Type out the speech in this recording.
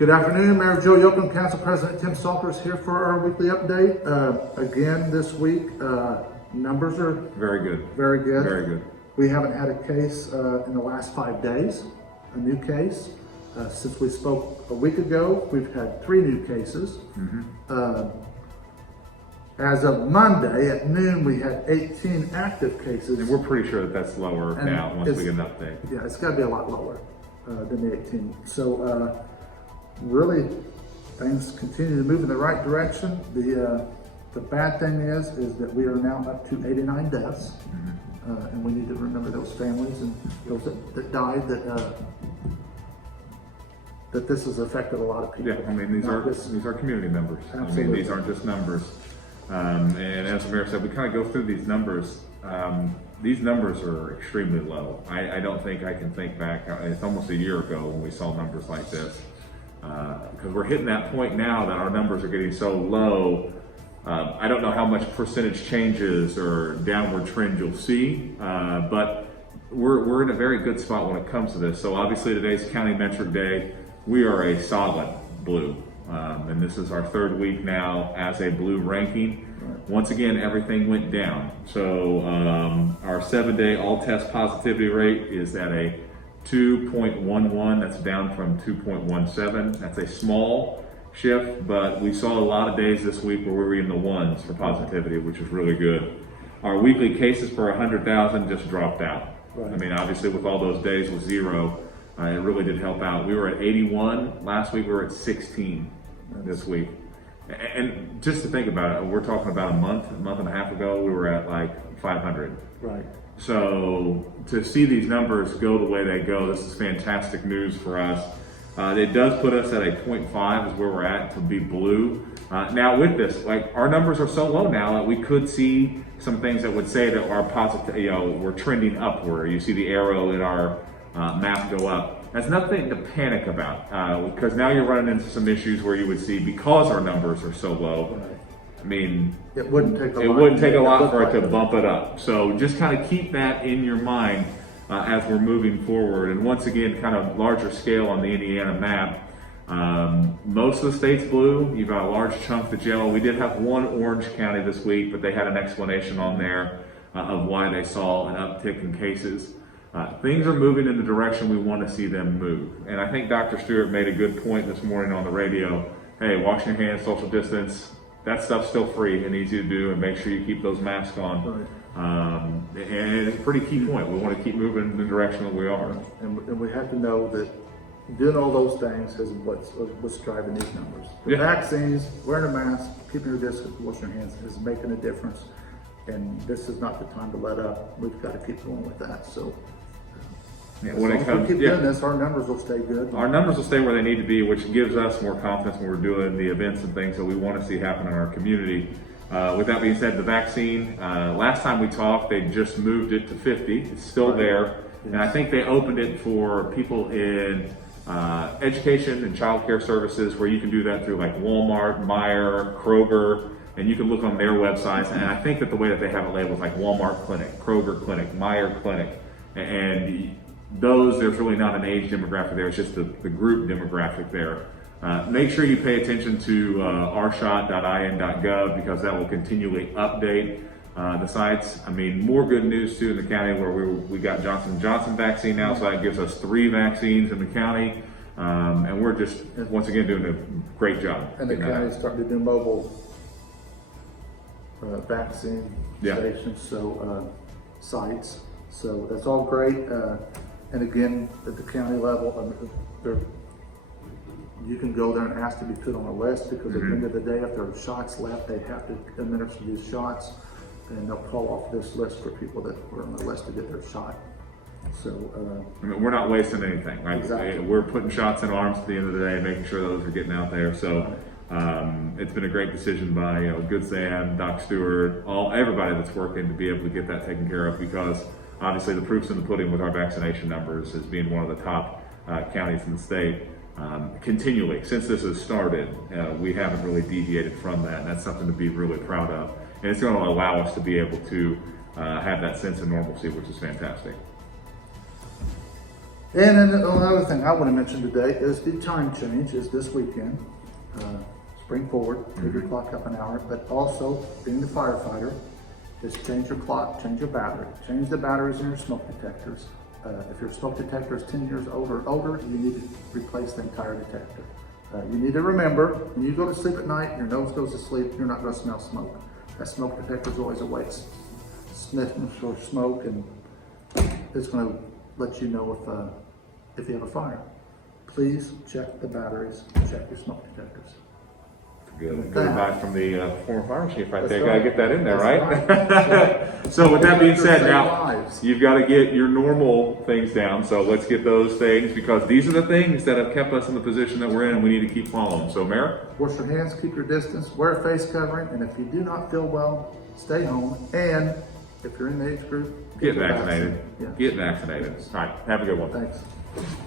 Good afternoon, Mayor Joe Yoakum, Council President Tim Salters here for our weekly update. Again, this week, numbers are Very good. very good. Very good. We haven't had a case in the last 5 days, a new case. Since we spoke a week ago, we've had 3 new cases. As of Monday at noon, we had 18 active cases. And we're pretty sure that that's lower And now once we get an update. Yeah, it's got to be a lot lower than the 18. So really, things continue to move in the right direction. The bad thing is that we are now up to 89 deaths, and we need to remember those families and those that died. That this has affected a lot of people. Yeah, I mean these are community members. Absolutely. I mean these aren't just numbers. And as the mayor said, we kind of go through these numbers. These numbers are extremely low. I don't think I can think back. It's almost a year ago when we saw numbers like this. Because we're hitting that point now that our numbers are getting so low. I don't know how much percentage changes or downward trend you'll see, but we're in a very good spot when it comes to this. So obviously today's County Metric Day. We are a solid blue, and this is our 3rd week now as a blue ranking. Once again, everything went down. So our 7-day all test positivity rate is at a 2.11. That's down from 2.17. That's a small shift, but we saw a lot of days this week where we were in the ones for positivity, which is really good. Our weekly cases per 100,000 just dropped out. Right. I mean, obviously with all those days with 0, it really did help out. We were at 81 last week. We were at 16 this week. And just to think about it, we're talking about a month and a half ago, we were at like 500. Right. So to see these numbers go the way they go, this is fantastic news for us. It does put us at a 0.5 is where we're at to be blue. Now with this, like our numbers are so low now that we could see some things that would say that our positive, we're trending upward. You see the arrow in our map go up. That's nothing to panic about because now you're running into some issues where you would see because our numbers are so low. Right. I mean, It wouldn't take a lot for it to bump it up. So just kind of keep that in your mind as we're moving forward. And once again, kind of larger scale on the Indiana map. Most of the state's blue. You've got a large chunk of yellow. We did have one orange county this week, but they had an explanation on there of why they saw an uptick in cases. Things are moving in the direction we want to see them move. And I think Dr. Stewart made a good point this morning on the radio. Hey, wash your hands, social distance. That stuff's still free and easy to do, and make sure you keep those masks on. Right. And it's a pretty key point. We want to keep moving in the direction that we are. And we have to know that doing all those things is what's driving these numbers. The vaccines, wearing a mask, keeping your distance, washing your hands is making a difference. And this is not the time to let up. We've got to keep going with that. So When as we keep doing this, our numbers will stay good. Our numbers will stay where they need to be, which gives us more confidence when we're doing the events and things that we want to see happen in our community. With that being said, the vaccine, last time we talked, they just moved it to 50. It's still there. And I think they opened it for people in education and child care services where you can do that through like Walmart, Meijer, Kroger, and you can look on their websites. And I think that the way that they have it labeled is like Walmart Clinic, Kroger Clinic, Meijer Clinic. And there's really not an age demographic there, it's just the group demographic there. Make sure you pay attention to ourshot.in.gov because that will continually update the sites. I mean, more good news too in the county where we got Johnson & Johnson vaccine now, so that gives us 3 vaccines in the county. And we're just, once again, doing a great job. And the county is starting to do mobile vaccine stations, so sites. So that's all great. And again, at the county level, you can go there and ask to be put on a list because at the end of the day, if there are shots left, they have to administer these shots, and they'll call off this list for people that were on the list to get their shot. So I mean, we're not wasting anything, right? Exactly. We're putting shots in arms at the end of the day, making sure those are getting out there. So it's been a great decision by Good Sam, Doc Stewart, everybody that's working to be able to get that taken care of because obviously the proof's in the pudding with our vaccination numbers as being one of the top counties in the state. Continually, since this has started, we haven't really deviated from that, and that's something to be really proud of. And it's going to allow us to be able to have that sense of normalcy, which is fantastic. And then another thing I want to mention today is the time change is this weekend. Spring forward, move your clock up an hour, but also being the firefighter is change your clock, change your battery, change the batteries in your smoke detectors. If your smoke detector is 10 years old or older, you need to replace the entire detector. You need to remember, when you go to sleep at night, your nose goes to sleep, you're not going to smell smoke. That smoke detector is always awake, sniffing for smoke, and it's going to let you know if you have a fire. Please check the batteries, check your smoke detectors. Good advice from the former fire chief right That's there. right. Gotta get that in there, That's right? So with that being said, Save now lives. you've got to get your normal things down. So let's get those things, because these are the things that have kept us in the position that we're in, and we need to keep following. So, Mayor? Wash your hands, keep your distance, wear a face covering, and if you do not feel well, stay home. And if you're in the age group, Get your vaccinated. vaccine. Yeah. Get vaccinated. All right. Have a good one. Thanks.